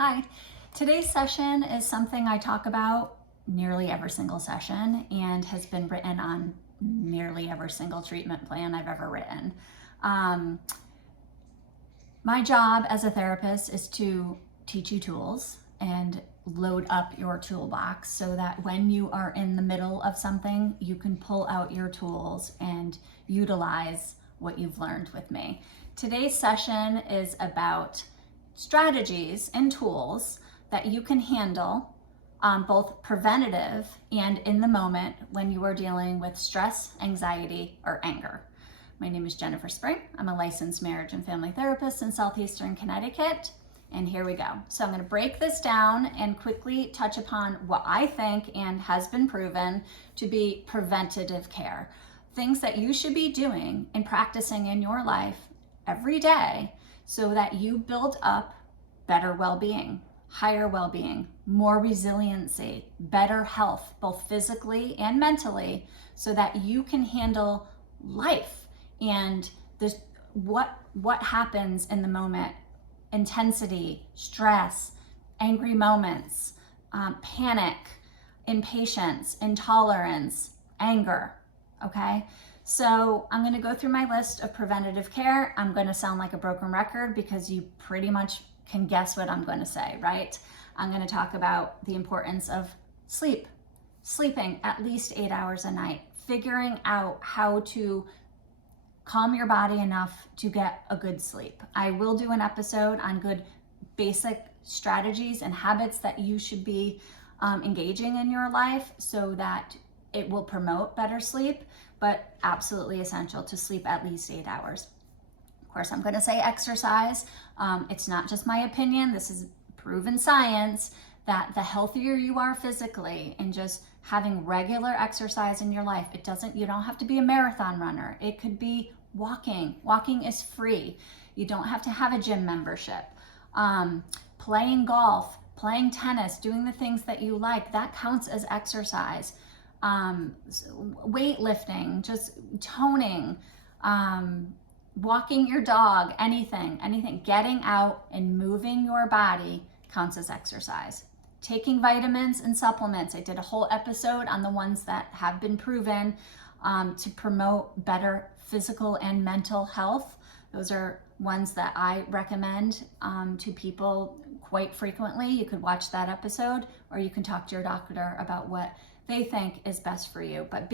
Hi. Today's session is something I talk about nearly every single session and has been written on nearly every single treatment plan I've ever written. Um, my job as a therapist is to teach you tools and load up your toolbox so that when you are in the middle of something, you can pull out your tools and utilize what you've learned with me. Today's session is about strategies and tools that you can handle both preventative and in the moment when you are dealing with stress, anxiety, or anger. My name is Jennifer Spring. I'm a licensed marriage and family therapist in Southeastern Connecticut. And here we go. So I'm going to break this down and quickly touch upon what I think and has been proven to be preventative care. Things that you should be doing and practicing in your life every day so that you build up better well-being, higher well-being, more resiliency, better health, both physically and mentally, so that you can handle life and this what happens in the moment: intensity, stress, angry moments, panic, impatience, intolerance, anger. Okay, so I'm going to go through my list of preventative care. I'm going to sound like a broken record because you pretty much can guess what I'm going to say, right? I'm going to talk about the importance of sleeping at least 8 hours a night, figuring out how to calm your body enough to get a good sleep. I will do an episode on good basic strategies and habits that you should be engaging in your life so that it will promote better sleep, but absolutely essential to sleep at least 8 hours. Of course, I'm going to say exercise. It's not just my opinion. This is proven science that the healthier you are physically and just having regular exercise in your life, you don't have to be a marathon runner. It could be walking. Walking is free. You don't have to have a gym membership. Playing golf, playing tennis, doing the things that you like, that counts as exercise. Weightlifting, just toning, walking your dog, anything, getting out and moving your body counts as exercise. Taking vitamins and supplements. I did a whole episode on the ones that have been proven to promote better physical and mental health. Those are ones that I recommend to people quite frequently. You could watch that episode or you can talk to your doctor about what they think is best for you. But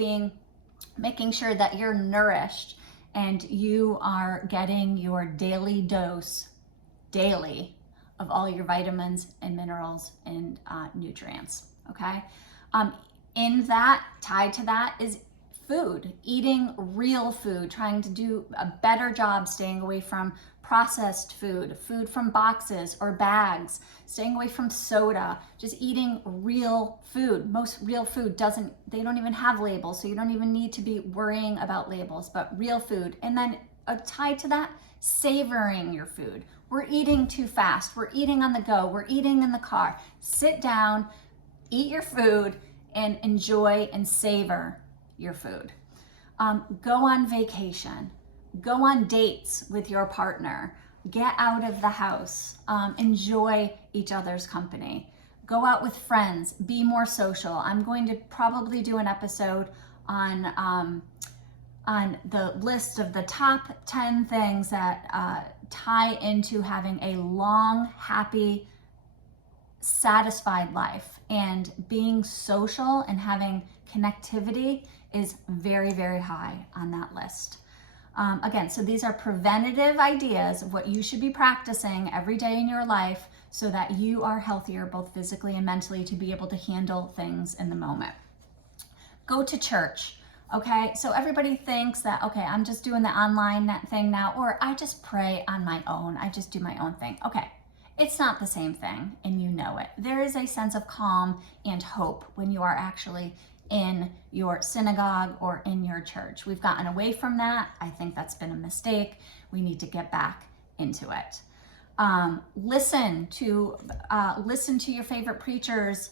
making sure that you're nourished and you are getting your daily dose of all your vitamins and minerals and nutrients, okay? Tied to that is food, eating real food, trying to do a better job staying away from processed food from boxes or bags, staying away from soda, just eating real food. Most real food they don't even have labels, so you don't even need to be worrying about labels, but real food. And then tied to that, savoring your food. We're eating too fast. We're eating on the go. We're eating in the car. Sit down, eat your food, and enjoy and savor your food. Go on vacation. Go on dates with your partner. Get out of the house. Enjoy each other's company. Go out with friends. Be more social. I'm going to probably do an episode on the list of the top 10 things that tie into having a long, happy, satisfied life. And being social and having connectivity is very, very high on that list. Again, so these are preventative ideas of what you should be practicing every day in your life so that you are healthier both physically and mentally to be able to handle things in the moment. Go to church. Okay, so everybody thinks that, okay, I'm just doing the online thing now, or I just pray on my own. I just do my own thing. Okay, it's not the same thing, and you know it. There is a sense of calm and hope when you are actually in your synagogue or in your church. We've gotten away from that. I think that's been a mistake. We need to get back into it. Listen to your favorite preachers.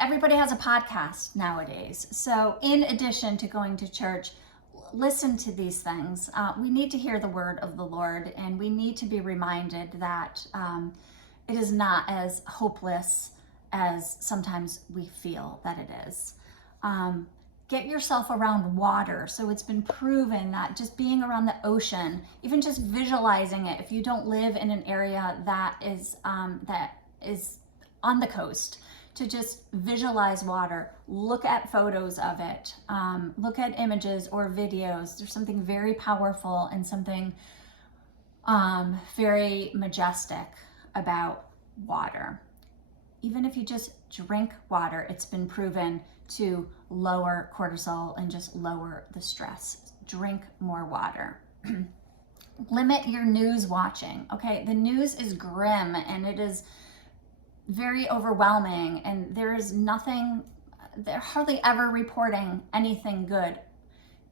Everybody has a podcast nowadays. So in addition to going to church, listen to these things. We need to hear the word of the Lord, and we need to be reminded that it is not as hopeless as sometimes we feel that it is. Get yourself around water. So it's been proven that just being around the ocean, even just visualizing it, if you don't live in an area that is on the coast, to just visualize water, look at photos of it, look at images or videos. There's something very powerful and something very majestic about water. Even if you just drink water, it's been proven to lower cortisol and just lower the stress. Drink more water. Limit your news watching. Okay, the news is grim and it is very overwhelming, and they're hardly ever reporting anything good.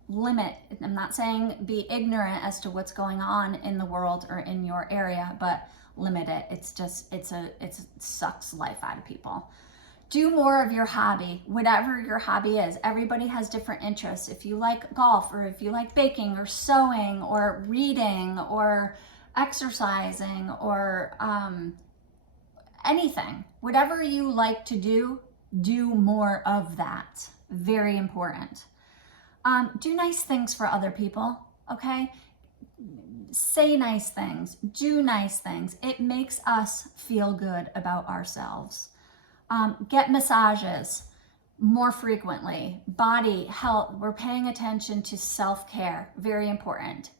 Limit. I'm not saying be ignorant as to what's going on in the world or in your area, but limit it. It sucks life out of people. Do more of your hobby, whatever your hobby is. Everybody has different interests. If you like golf, or if you like baking or sewing or reading or exercising or anything, whatever you like to do more of that. Very important. Do nice things for other people, okay? Say nice things, do nice things. It makes us feel good about ourselves. Get massages more frequently. Body health, we're paying attention to self-care, very important.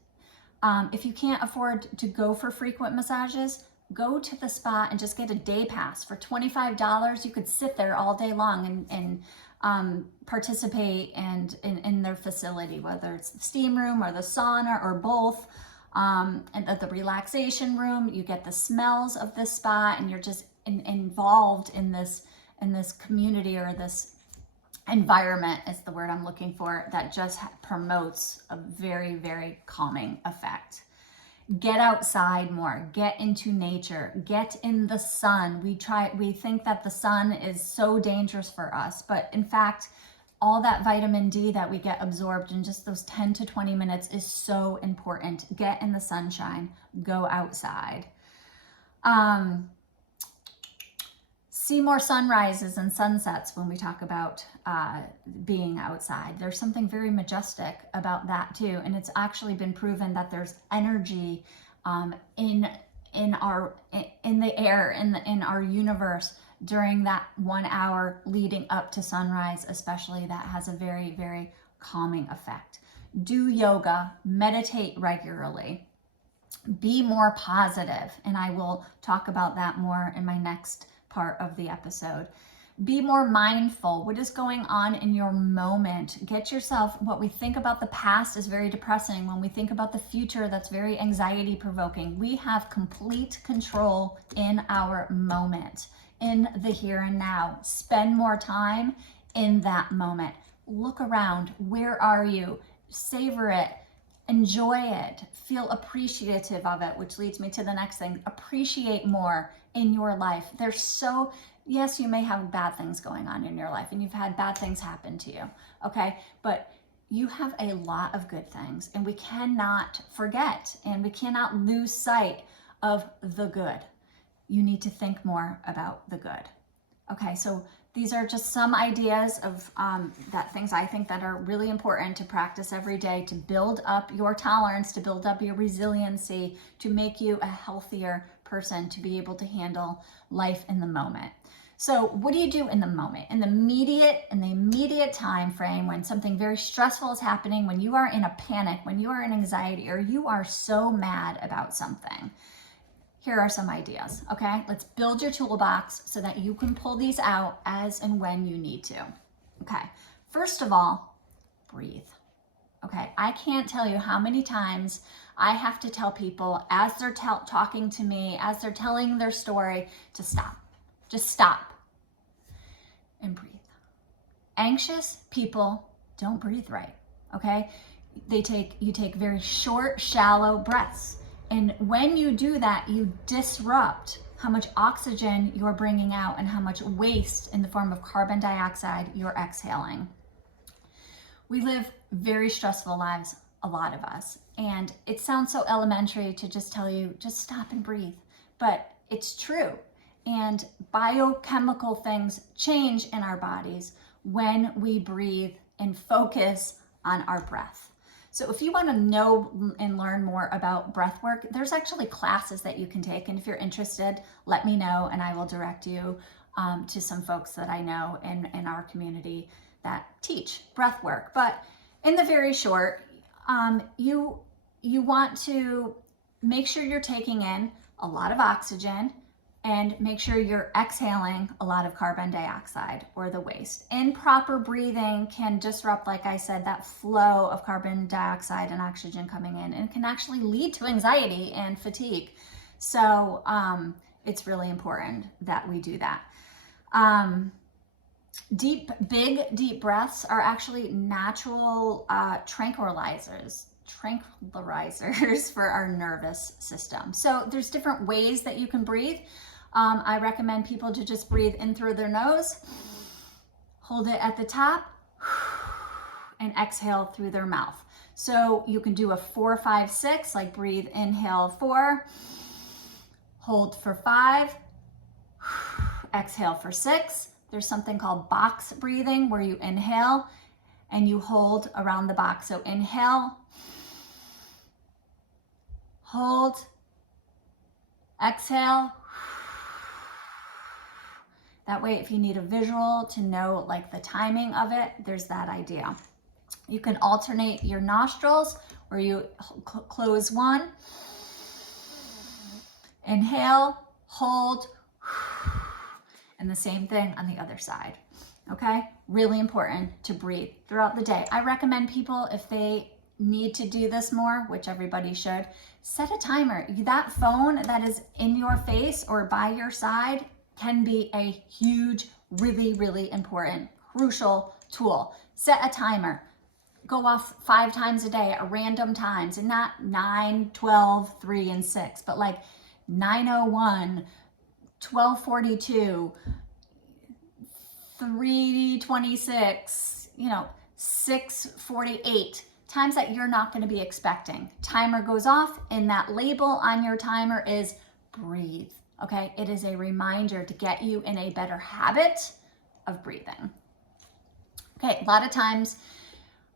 If you can't afford to go for frequent massages, go to the spa and just get a day pass. For $25, you could sit there all day long and participate in their facility, whether it's the steam room or the sauna or both. And at the relaxation room, you get the smells of this spa, and you're just involved in this community, or this environment is the word I'm looking for, that just promotes a very, very calming effect. Get outside more, get into nature, get in the sun. We think that the sun is so dangerous for us, but in fact, all that vitamin D that we get absorbed in just those 10 to 20 minutes is so important. Get in the sunshine, go outside. See more sunrises and sunsets when we talk about being outside. There's something very majestic about that too. And it's actually been proven that there's energy in the air, in our universe during that 1 hour leading up to sunrise, especially, that has a very, very calming effect. Do yoga, meditate regularly, be more positive. And I will talk about that more in my next part of the episode. Be more mindful. What is going on in your moment? Get yourself, what we think about the past is very depressing. When we think about the future, that's very anxiety provoking. We have complete control in our moment, in the here and now. Spend more time in that moment. Look around. Where are you? Savor it. Enjoy it. Feel appreciative of it, which leads me to the next thing. Appreciate more in your life. Yes, you may have bad things going on in your life, and you've had bad things happen to you, okay? But you have a lot of good things, and we cannot forget, and we cannot lose sight of the good. You need to think more about the good. Okay, so these are just some ideas of that things I think that are really important to practice every day to build up your tolerance, to build up your resiliency, to make you a healthier person, to be able to handle life in the moment. So what do you do in the moment, in the immediate time frame, when something very stressful is happening, when you are in a panic, when you are in anxiety, or you are so mad about something? Here are some ideas, okay? Let's build your toolbox so that you can pull these out as and when you need to. Okay, first of all, breathe. Okay, I can't tell you how many times I have to tell people as they're talking to me, as they're telling their story, to stop. Just stop and breathe. Anxious people don't breathe right, okay? You take very short, shallow breaths. And when you do that, you disrupt how much oxygen you're bringing out and how much waste in the form of carbon dioxide you're exhaling. We live very stressful lives, a lot of us. And it sounds so elementary to just tell you, just stop and breathe. But it's true. And biochemical things change in our bodies when we breathe and focus on our breath. So if you want to know and learn more about breath work, there's actually classes that you can take. And if you're interested, let me know and I will direct you to some folks that I know in our community that teach breath work. But in the very short, you want to make sure you're taking in a lot of oxygen and make sure you're exhaling a lot of carbon dioxide or the waste. Improper breathing can disrupt, like I said, that flow of carbon dioxide and oxygen coming in, and can actually lead to anxiety and fatigue. So it's really important that we do that. Big deep breaths are actually natural tranquilizers for our nervous system. So there's different ways that you can breathe. I recommend people to just breathe in through their nose, hold it at the top, and exhale through their mouth. So you can do a 4, 5, 6, like breathe, inhale 4, hold for 5, exhale for 6. There's something called box breathing where you inhale and you hold around the box. So inhale, hold, exhale. That way, if you need a visual to know like the timing of it, there's that idea. You can alternate your nostrils where you close one, inhale, hold, and the same thing on the other side. Okay, really important to breathe throughout the day. I recommend people, if they need to do this more, which everybody should, set a timer. That phone that is in your face or by your side can be a huge, really important, crucial tool. Set a timer. Go off 5 times a day at random times, and not 9, 12, 3, and 6, but like 9:01, 12:42, 3:26, 6:48, times that you're not going to be expecting. Timer goes off, and that label on your timer is breathe. Okay, it is a reminder to get you in a better habit of breathing. Okay, a lot of times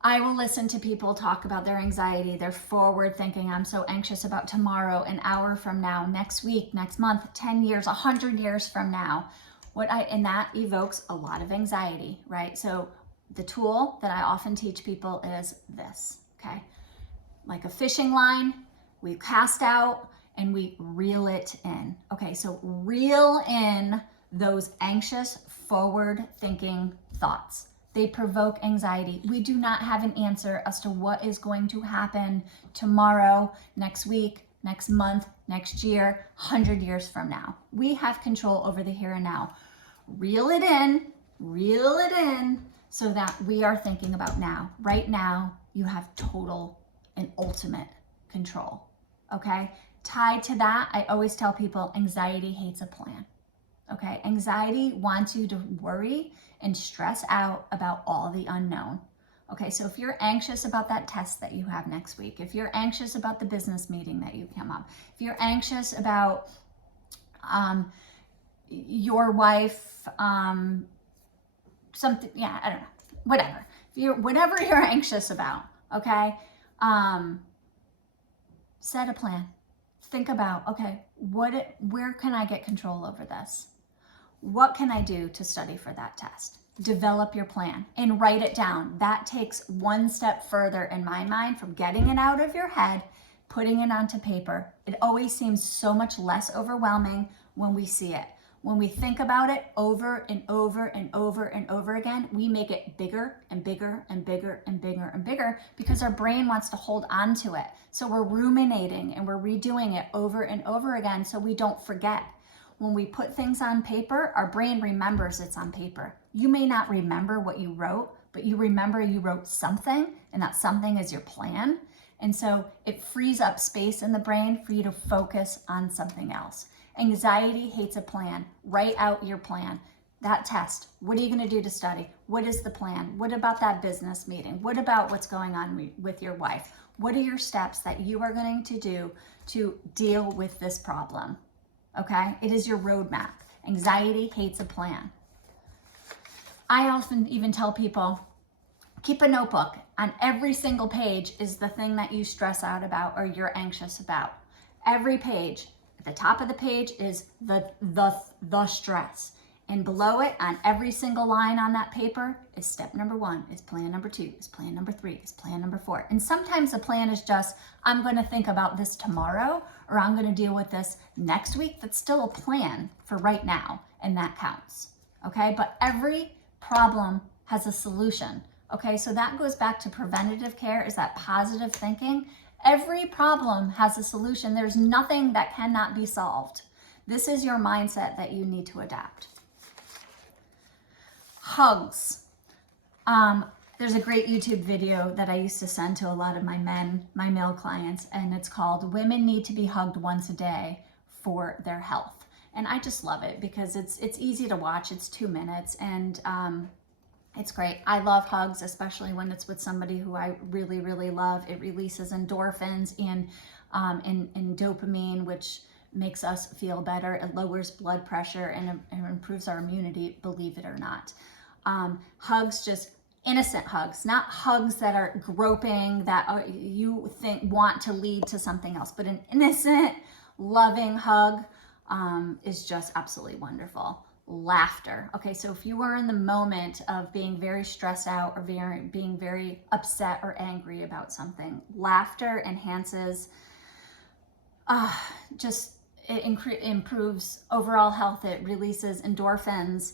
I will listen to people talk about their anxiety, their forward thinking. I'm so anxious about tomorrow, an hour from now, next week, next month, 10 years, 100 years from now. And that evokes a lot of anxiety, right? So the tool that I often teach people is this, okay? Like a fishing line, we cast out and we reel it in. Okay, so reel in those anxious, forward-thinking thoughts. They provoke anxiety. We do not have an answer as to what is going to happen tomorrow, next week, next month, next year, 100 years from now. We have control over the here and now. Reel it in, so that we are thinking about now. Right now, you have total and ultimate control, okay? Tied to that, I always tell people anxiety hates a plan. Okay, anxiety wants you to worry and stress out about all the unknown. Okay, so if you're anxious about that test that you have next week, if you're anxious about the business meeting that you come up, if you're anxious about your wife, something, I don't know, whatever. Whatever you're anxious about, okay, set a plan. Think about, okay, where can I get control over this? What can I do to study for that test? Develop your plan and write it down. That takes one step further in my mind from getting it out of your head, putting it onto paper. It always seems so much less overwhelming when we see it. When we think about it over and over and over and over again, we make it bigger and bigger and bigger and bigger and bigger because our brain wants to hold on to it. So we're ruminating and we're redoing it over and over again so we don't forget. When we put things on paper, our brain remembers it's on paper. You may not remember what you wrote, but you remember you wrote something, and that something is your plan. And so it frees up space in the brain for you to focus on something else. Anxiety hates a plan. Write out your plan. That test, what are you going to do to study? What is the plan? What about that business meeting? What about what's going on with your wife? What are your steps that you are going to do to deal with this problem? okay? It is your roadmap. Anxiety hates a plan. I often even tell people, keep a notebook. On every single page is the thing that you stress out about or you're anxious about. Every page. At the top of the page is the stress. And below it, on every single line on that paper, is step number 1, is plan number 2, is plan number 3, is plan number 4. And sometimes the plan is just, I'm going to think about this tomorrow, or I'm going to deal with this next week. That's still a plan for right now, and that counts. Okay, but every problem has a solution. Okay, so that goes back to preventative care, is that positive thinking. Every problem has a solution. There's nothing that cannot be solved. This is your mindset that you need to adapt. Hugs. There's a great YouTube video that I used to send to a lot of my male clients, and it's called Women Need to Be Hugged Once a Day for Their Health. And I just love it because it's easy to watch. It's 2 minutes, and it's great. I love hugs, especially when it's with somebody who I really, really love. It releases endorphins and dopamine, which makes us feel better. It lowers blood pressure and improves our immunity, believe it or not. Hugs, just innocent hugs, not hugs that are groping, that you think want to lead to something else, but an innocent, loving hug is just absolutely wonderful. Laughter. Okay, so if you are in the moment of being very stressed out or being very upset or angry about something, laughter enhances, it improves overall health. It releases endorphins,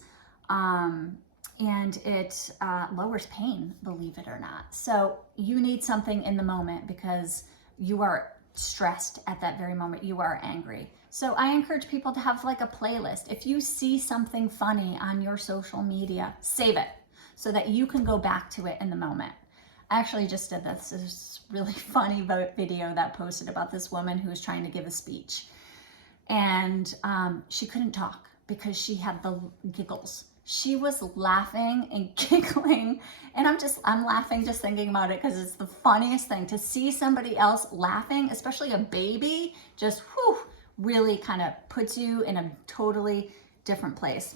and it lowers pain, believe it or not. So you need something in the moment because you are stressed at that very moment. You are angry. So I encourage people to have like a playlist. If you see something funny on your social media, save it so that you can go back to it in the moment. I actually just did this. This really funny video that posted about this woman who was trying to give a speech. And she couldn't talk because she had the giggles. She was laughing and giggling, and I'm laughing just thinking about it because it's the funniest thing to see somebody else laughing, especially a baby, just really kind of puts you in a totally different place.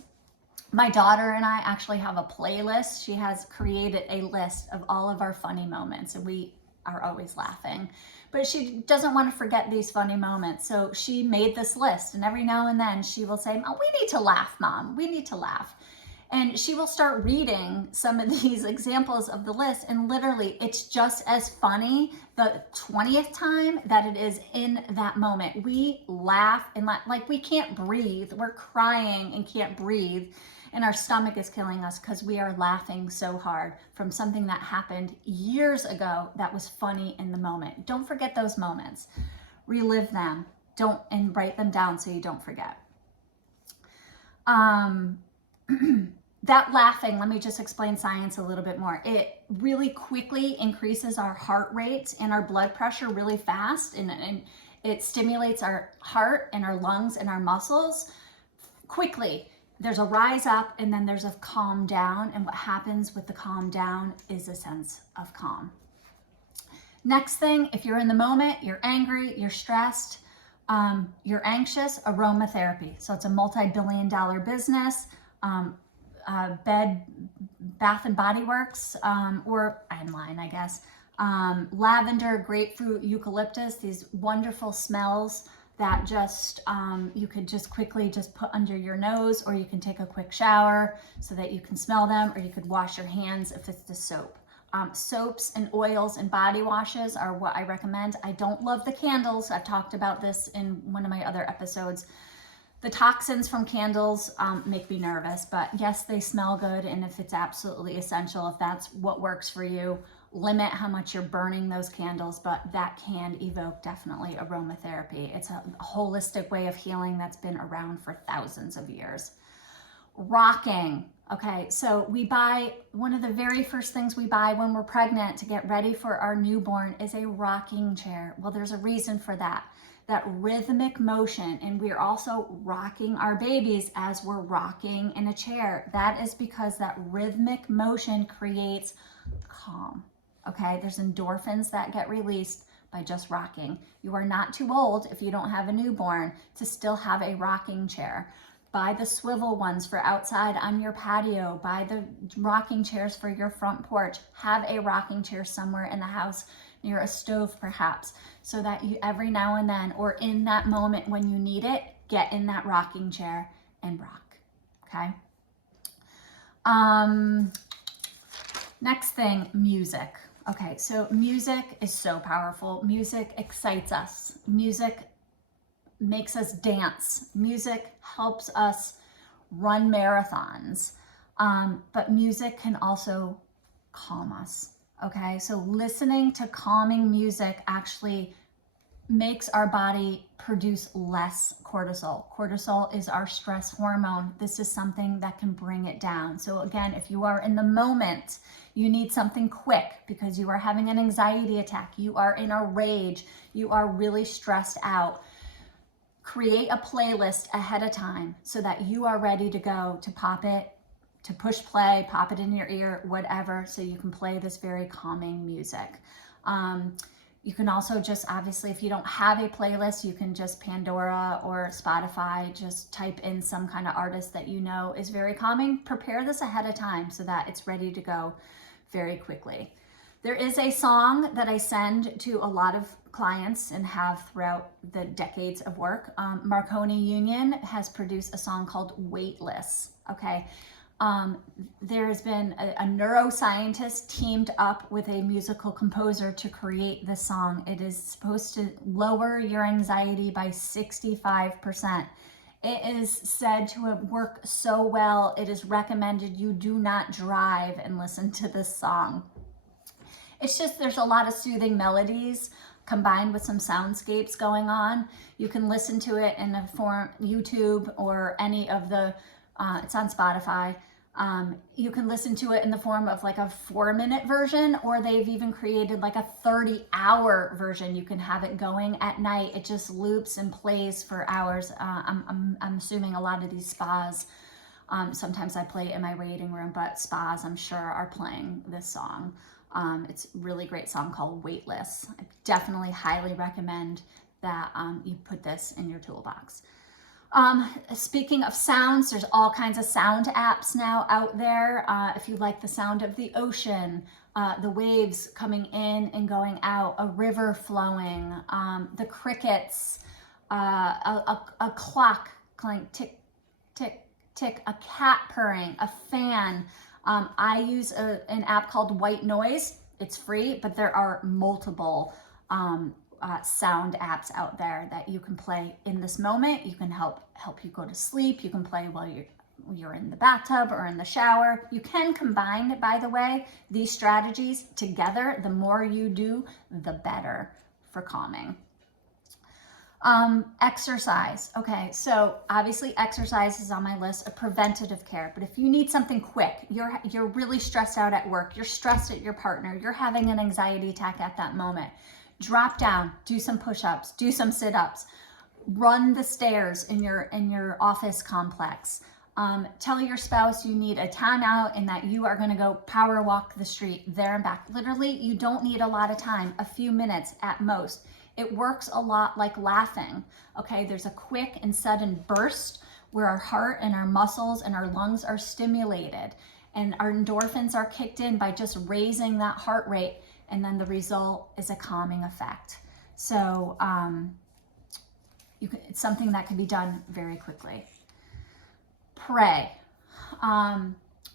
My daughter and I actually have a playlist. She has created a list of all of our funny moments, and we are always laughing. But she doesn't want to forget these funny moments, so she made this list, and every now and then she will say, "Oh, we need to laugh, Mom. We need to laugh." And she will start reading some of these examples of the list, and literally it's just as funny the 20th time that it is in that moment. We laugh and like we can't breathe. We're crying and can't breathe, and our stomach is killing us because we are laughing so hard from something that happened years ago that was funny in the moment. Don't forget those moments. Relive them. And write them down so you don't forget. That laughing, let me just explain science a little bit more. It really quickly increases our heart rate and our blood pressure really fast, and it stimulates our heart and our lungs and our muscles quickly. There's a rise up and then there's a calm down, and what happens with the calm down is a sense of calm. Next thing, if you're in the moment, you're angry, you're stressed, you're anxious, aromatherapy. So it's a multi-billion-dollar business. Bath and Body Works, or online, I guess. Lavender, grapefruit, eucalyptus, these wonderful smells that just you could just quickly just put under your nose, or you can take a quick shower so that you can smell them, or you could wash your hands if it's the soap. Soaps and oils and body washes are what I recommend. I don't love the candles. I've talked about this in one of my other episodes. The toxins from candles make me nervous, but yes, they smell good, and if it's absolutely essential, if that's what works for you, limit how much you're burning those candles, but that can evoke definitely aromatherapy. It's a holistic way of healing that's been around for thousands of years. Rocking. Okay, so one of the very first things we buy when we're pregnant to get ready for our newborn is a rocking chair. Well, there's a reason for that. That rhythmic motion, and we're also rocking our babies as we're rocking in a chair. That is because that rhythmic motion creates calm. Okay, there's endorphins that get released by just rocking. You are not too old if you don't have a newborn to still have a rocking chair. Buy the swivel ones for outside on your patio. Buy the rocking chairs for your front porch. Have a rocking chair somewhere in the house near a stove perhaps, so that you every now and then, or in that moment when you need it, get in that rocking chair and rock, okay? Next thing, music. Okay, so music is so powerful. Music excites us. Music makes us dance. Music helps us run marathons. But music can also calm us. Okay, so listening to calming music actually makes our body produce less cortisol. Cortisol is our stress hormone. This is something that can bring it down. So again, if you are in the moment, you need something quick because you are having an anxiety attack, you are in a rage, you are really stressed out, create a playlist ahead of time so that you are ready to go, to pop it, to push play, pop it in your ear, whatever, so you can play this very calming music. You can also just, obviously, if you don't have a playlist, you can just Pandora or Spotify, just type in some kind of artist that you know is very calming. Prepare this ahead of time so that it's ready to go very quickly. There is a song that I send to a lot of clients and have throughout the decades of work. Marconi Union has produced a song called Weightless, okay? There has been a neuroscientist teamed up with a musical composer to create this song. It is supposed to lower your anxiety by 65%. It is said to have worked so well, it is recommended you do not drive and listen to this song. It's just, there's a lot of soothing melodies combined with some soundscapes going on. You can listen to it in the form YouTube or any of the, it's on Spotify. You can listen to it in the form of like a 4-minute version, or they've even created like a 30-hour version. You can have it going at night. It just loops and plays for hours. I'm assuming a lot of these spas, sometimes I play it in my waiting room, but spas I'm sure are playing this song. It's a really great song called Weightless. I definitely highly recommend that you put this in your toolbox. Speaking of sounds, there's all kinds of sound apps now out there. If you like the sound of the ocean, the waves coming in and going out, a river flowing, the crickets, a clock going tick, tick, tick, a cat purring, a fan. I use an app called White Noise. It's free, but there are multiple sound apps out there that you can play in this moment. You can help you go to sleep. You can play while you're in the bathtub or in the shower. You can combine, by the way, these strategies together. The more you do, the better for calming. Exercise. Okay, so obviously exercise is on my list of preventative care, but if you need something quick, you're really stressed out at work, you're stressed at your partner, you're having an anxiety attack at that moment, drop down, do some push-ups, do some sit-ups, run the stairs in your office complex. Tell your spouse you need a timeout and that you are going to go power walk the street there and back. Literally, you don't need a lot of time, a few minutes at most. It works a lot like laughing, okay? There's a quick and sudden burst where our heart and our muscles and our lungs are stimulated, and our endorphins are kicked in by just raising that heart rate, and then the result is a calming effect. So it's something that can be done very quickly. Pray.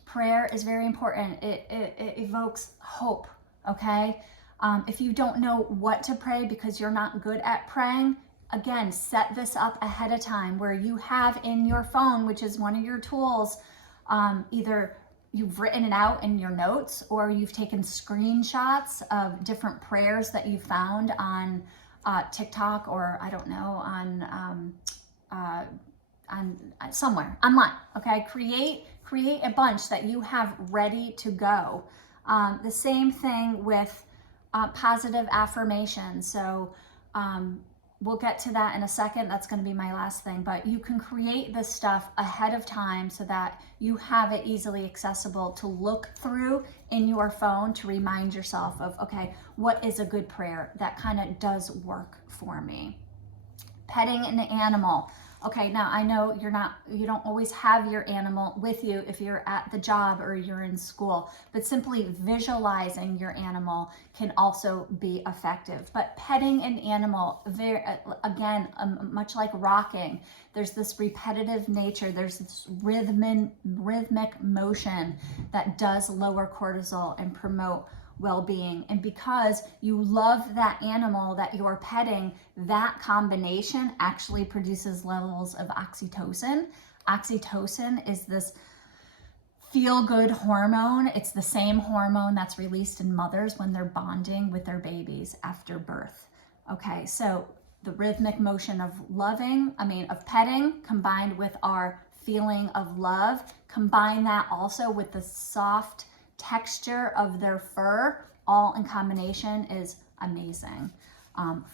Prayer is very important. It evokes hope, okay? If you don't know what to pray because you're not good at praying, again, set this up ahead of time where you have in your phone, which is one of your tools, either you've written it out in your notes or you've taken screenshots of different prayers that you found on TikTok or I don't know, on somewhere online, okay? Create a bunch that you have ready to go. The same thing with positive affirmations. So we'll get to that in a second. That's going to be my last thing, but you can create this stuff ahead of time so that you have it easily accessible to look through in your phone to remind yourself of, okay, what is a good prayer that kind of does work for me? Petting an animal. Okay, now I know you don't always have your animal with you if you're at the job or you're in school, but simply visualizing your animal can also be effective. But petting an animal, again, much like rocking, there's this repetitive nature, there's this rhythmic motion that does lower cortisol and promote well-being. And because you love that animal that you're petting, that combination actually produces levels of oxytocin. Oxytocin is this feel-good hormone. It's the same hormone that's released in mothers when they're bonding with their babies after birth. Okay, so the rhythmic motion of petting combined with our feeling of love, combine that also with the soft texture of their fur, all in combination is amazing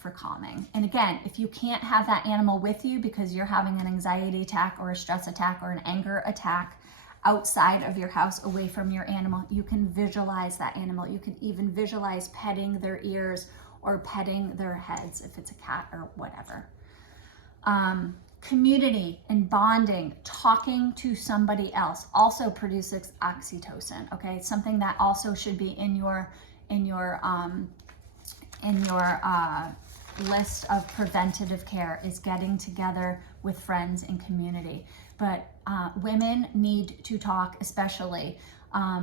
for calming. And again, if you can't have that animal with you because you're having an anxiety attack or a stress attack or an anger attack outside of your house, away from your animal, you can visualize that animal. You can even visualize petting their ears or petting their heads if it's a cat or whatever. Community and bonding, talking to somebody else also produces oxytocin. Okay, it's something that also should be in your list of preventative care, is getting together with friends and community. But women need to talk, especially.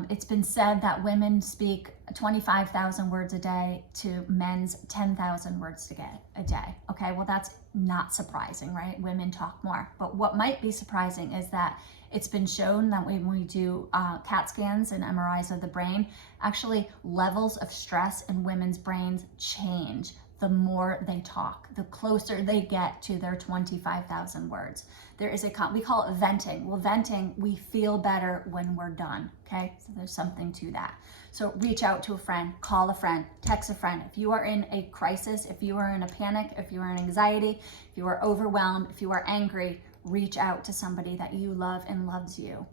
It's been said that women speak 25,000 words a day to men's 10,000 words a day. Okay, well, that's not surprising, right? Women talk more. But what might be surprising is that it's been shown that when we do CAT scans and MRIs of the brain, actually levels of stress in women's brains change the more they talk, the closer they get to their 25,000 words. There is we call it venting. Well, venting, we feel better when we're done, okay? So there's something to that. So reach out to a friend, call a friend, text a friend. If you are in a crisis, if you are in a panic, if you are in anxiety, if you are overwhelmed, if you are angry, reach out to somebody that you love and loves you.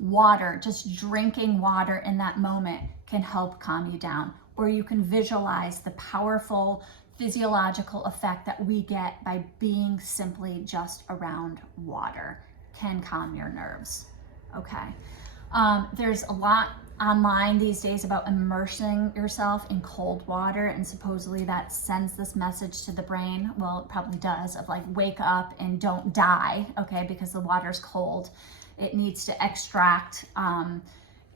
Water, just drinking water in that moment can help calm you down. Or you can visualize the powerful physiological effect that we get by being simply just around water. Can calm your nerves. Okay. There's a lot online these days about immersing yourself in cold water, and supposedly that sends this message to the brain. Well, it probably does, of like, wake up and don't die, okay, because the water's cold. It needs to extract,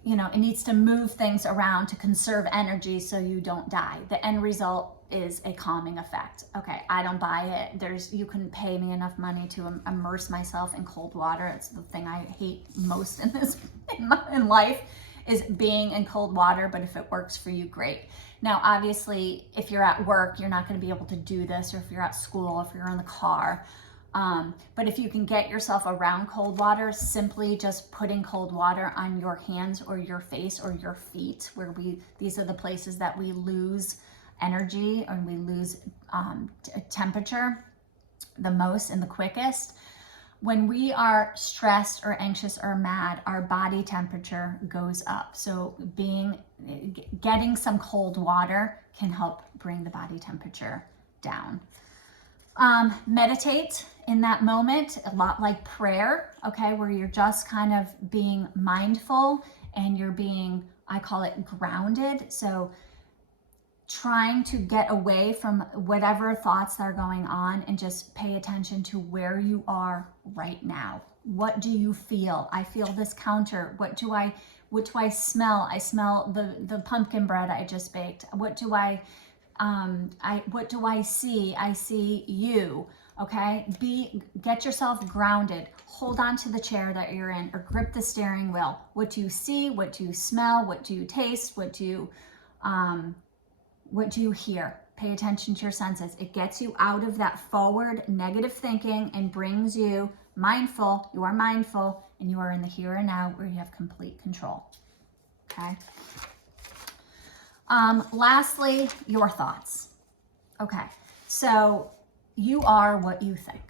it needs to move things around to conserve energy so you don't die. The end result is a calming effect. Okay, I don't buy it. You couldn't pay me enough money to immerse myself in cold water. It's the thing I hate most in life, is being in cold water. But if it works for you, great. Now, obviously, if you're at work, you're not going to be able to do this, or if you're at school, if you're in the car. But if you can get yourself around cold water, simply just putting cold water on your hands or your face or your feet, these are the places that we lose energy and we lose temperature the most and the quickest. When we are stressed or anxious or mad, our body temperature goes up. So getting some cold water can help bring the body temperature down. Meditate in that moment, a lot like prayer, okay, where you're just kind of being mindful and you're being, I call it, grounded. So trying to get away from whatever thoughts that are going on and just pay attention to where you are right now. What do you feel? I feel this counter. What do I smell? I smell the pumpkin bread I just baked. What do I see? I see you. Okay, get yourself grounded. Hold on to the chair that you're in, or grip the steering wheel. What do you see? What do you smell? What do you taste? What do you hear? Pay attention to your senses. It gets you out of that forward negative thinking and brings you mindful. You are mindful and you are in the here and now, where you have complete control. Okay. Lastly, your thoughts. Okay. So you are what you think.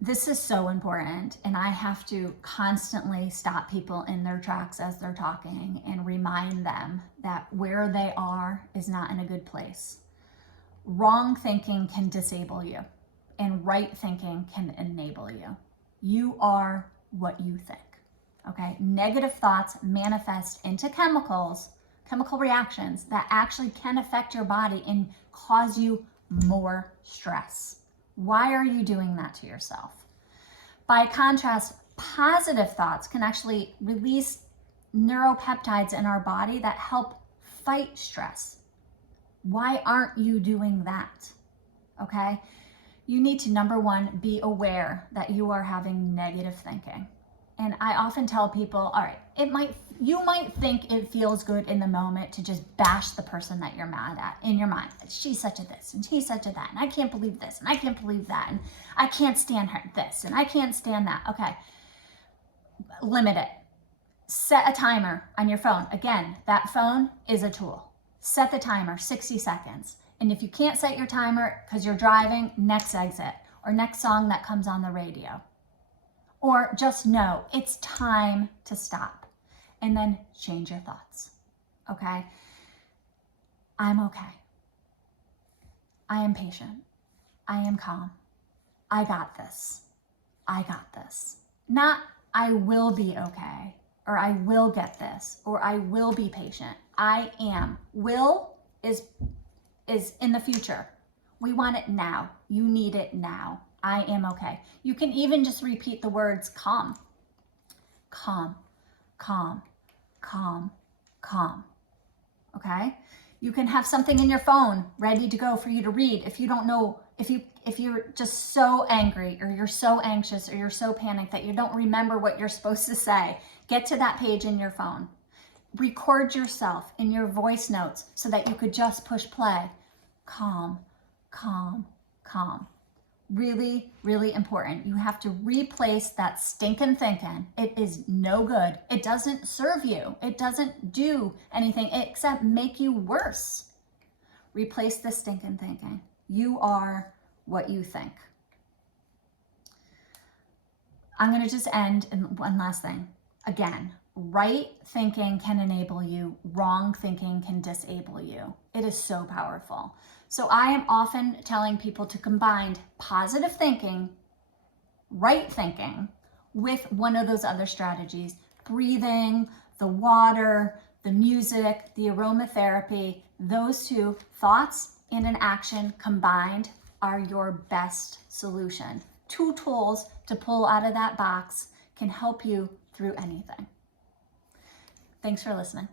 This is so important, and I have to constantly stop people in their tracks as they're talking and remind them that where they are is not in a good place. Wrong thinking can disable you, and right thinking can enable you. You are what you think, okay? Negative thoughts manifest into chemical reactions that actually can affect your body and cause you more stress. Why are you doing that to yourself? By contrast, positive thoughts can actually release neuropeptides in our body that help fight stress. Why aren't you doing that? Okay? You need to, number one, be aware that you are having negative thinking. And I often tell people, all right, you might think it feels good in the moment to just bash the person that you're mad at in your mind. She's such a this and he's such a that, and I can't believe this and I can't believe that, and I can't stand her this and I can't stand that. Okay, limit it. Set a timer on your phone. Again, that phone is a tool. Set the timer, 60 seconds. And if you can't set your timer because you're driving, next exit or next song that comes on the radio. Or just know it's time to stop, and then change your thoughts, okay? I'm okay. I am patient. I am calm. I got this. I got this. Not I will be okay, or I will get this, or I will be patient. I am. Will is in the future. We want it now. You need it now. I am okay. You can even just repeat the words calm, calm, calm, calm, calm. Okay? You can have something in your phone ready to go for you to read if you don't know, if you're just so angry or you're so anxious or you're so panicked that you don't remember what you're supposed to say. Get to that page in your phone. Record yourself in your voice notes so that you could just push play. Calm, calm, calm. Really, really important. You have to replace that stinking thinking. It is no good. It doesn't serve you. It doesn't do anything except make you worse. Replace the stinking thinking. You are what you think. I'm going to just end in one last thing. Again, right thinking can enable you. Wrong thinking can disable you. It is so powerful. So I am often telling people to combine positive thinking, right thinking, with one of those other strategies. Breathing, the water, the music, the aromatherapy. Those two, thoughts and an action combined, are your best solution. 2 tools to pull out of that box can help you through anything. Thanks for listening.